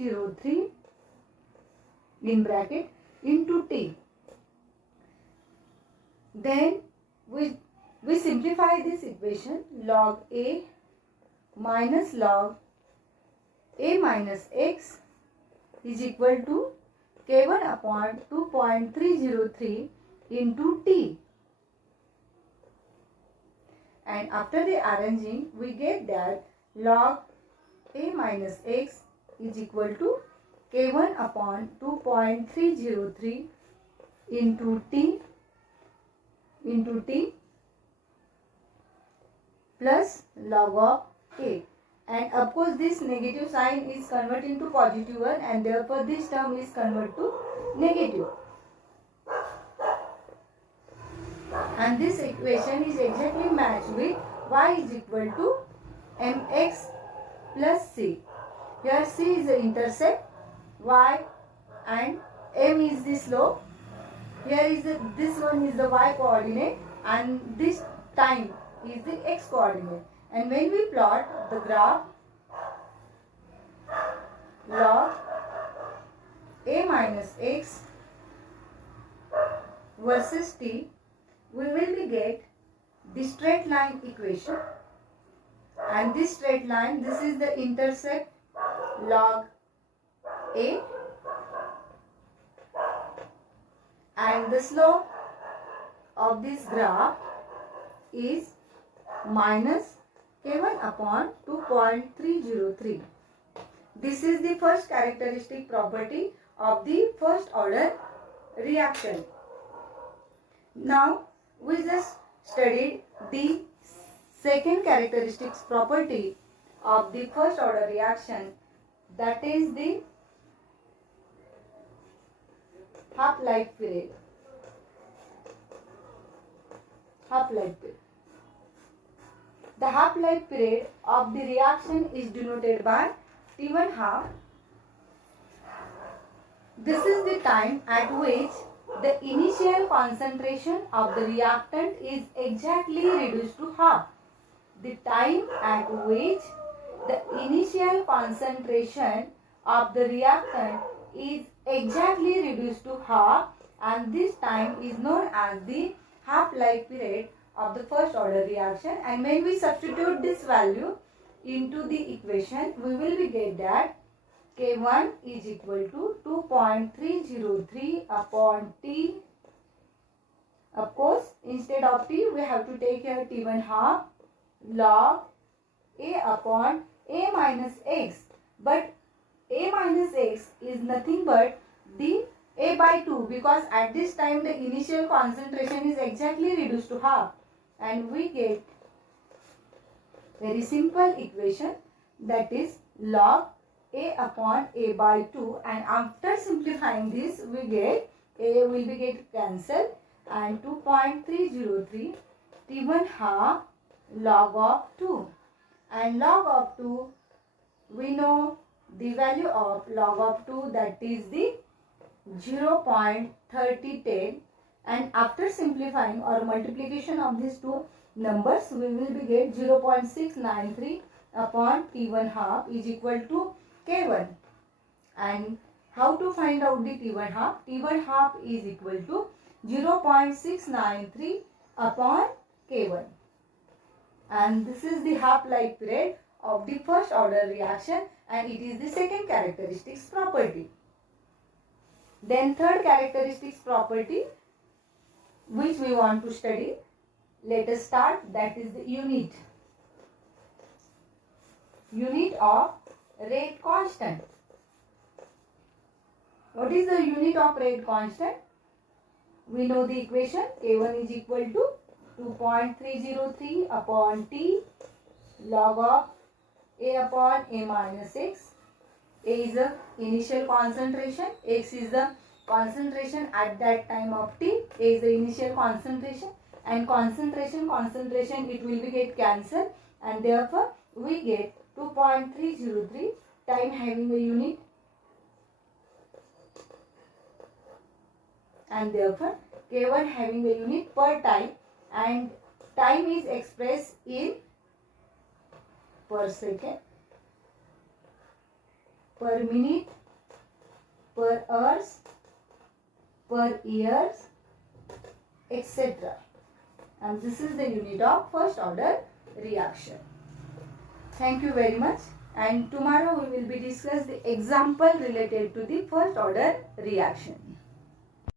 0.03 in bracket into t. Then we simplify this equation. Log a minus log a minus x is equal to k1 upon 2.303 into t. And after the arranging, we get that log a minus x is equal to k1 upon 2.303 into t plus log of a. And of course this negative sign is converted into positive one, and therefore this term is converted to negative. And this equation is exactly matched with y is equal to mx plus c. Here c is the intercept, y and m is the slope. Here is this one is the y coordinate, and this time is the x coordinate. And when we plot the graph log a minus x versus t, we will get the straight line equation. And this straight line, this is the intercept log a, and the slope of this graph is minus k1 upon 2.303. This is the first characteristic property of the first order reaction. Now we just studied the second characteristics property of the first order reaction, that is the half-life period. The half-life period of the reaction is denoted by T1 half. This is the time at which the initial concentration of the reactant is exactly reduced to half. The time at which the initial concentration of the reactant is exactly reduced to half, and this time is known as the half-life period of the first order reaction. And when we substitute this value into the equation, we will get that K1 is equal to 2.303 upon T. Of course, instead of T, we have to take here T1 half log A upon A minus X. But A minus X is nothing but the A by 2, because at this time the initial concentration is exactly reduced to half. And we get very simple equation, that is log A upon A by 2, and after simplifying this we get A will be get cancelled, and 2.303 T1 half log of 2, and log of 2 we know the value of log of 2, that is the 0.3010, and after simplifying or multiplication of these two numbers we will be get 0.693 upon T1 half is equal to K1. And how to find out the T1 half? T1 half is equal to 0.693 upon K1. And this is the half-life period of the first order reaction, and it is the second characteristics property. Then third characteristics property which we want to study. Let us start, that is the unit of rate constant. What is the unit of rate constant? We know the equation, K1 is equal to 2.303 upon T log of A upon A minus X. A is the initial concentration, X is the concentration at that time of T. A is the initial concentration, and concentration it will be get cancelled, and therefore we get 2.303 time having a unit, and therefore K1 having a unit per time, and time is expressed in per second. per minute, per hours, per years, etc. And this is the unit of first order reaction. Thank you very much. And tomorrow we will be discuss the example related to the first order reaction.